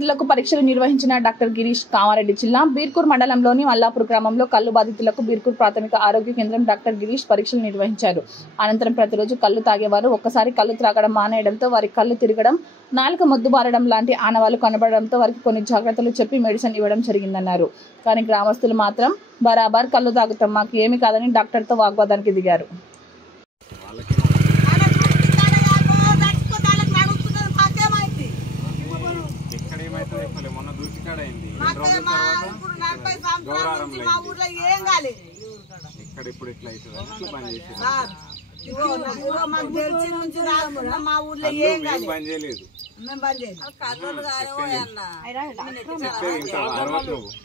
బాధితులకు పరీక్షలు నిర్వహించిన డాక్టర్ గిరీష్ కామారెడ్డి జిల్లా బీర్కూర్ మండలంలోని మల్లాపూర్ గ్రామంలో కల్లు బాధితులకు బీర్కూర్ ప్రాథమిక ఆరోగ్య కేంద్రం డాక్టర్ గిరీష్ పరీక్షలు నిర్వహించారు. అనంతరం ప్రతిరోజు కల్లు తాగేవారు ఒక్కసారి కల్లు త్రాగడం మానేయడంతో వారి కళ్ళు తిరగడం, నాలుక మొద్దుబారడం లాంటి ఆనవాళ్లు కనబడడంతో వారికి కొన్ని జాగ్రత్తలు చెప్పి మెడిసిన్ ఇవ్వడం జరిగిందన్నారు. కానీ గ్రామస్తులు మాత్రం బరాబర్ కల్లు తాగుతాం, మాకు ఏమీ కాదని డాక్టర్తో వాగ్వాదానికి దిగారు. మా ఊర్లో ఏం కాలేదు.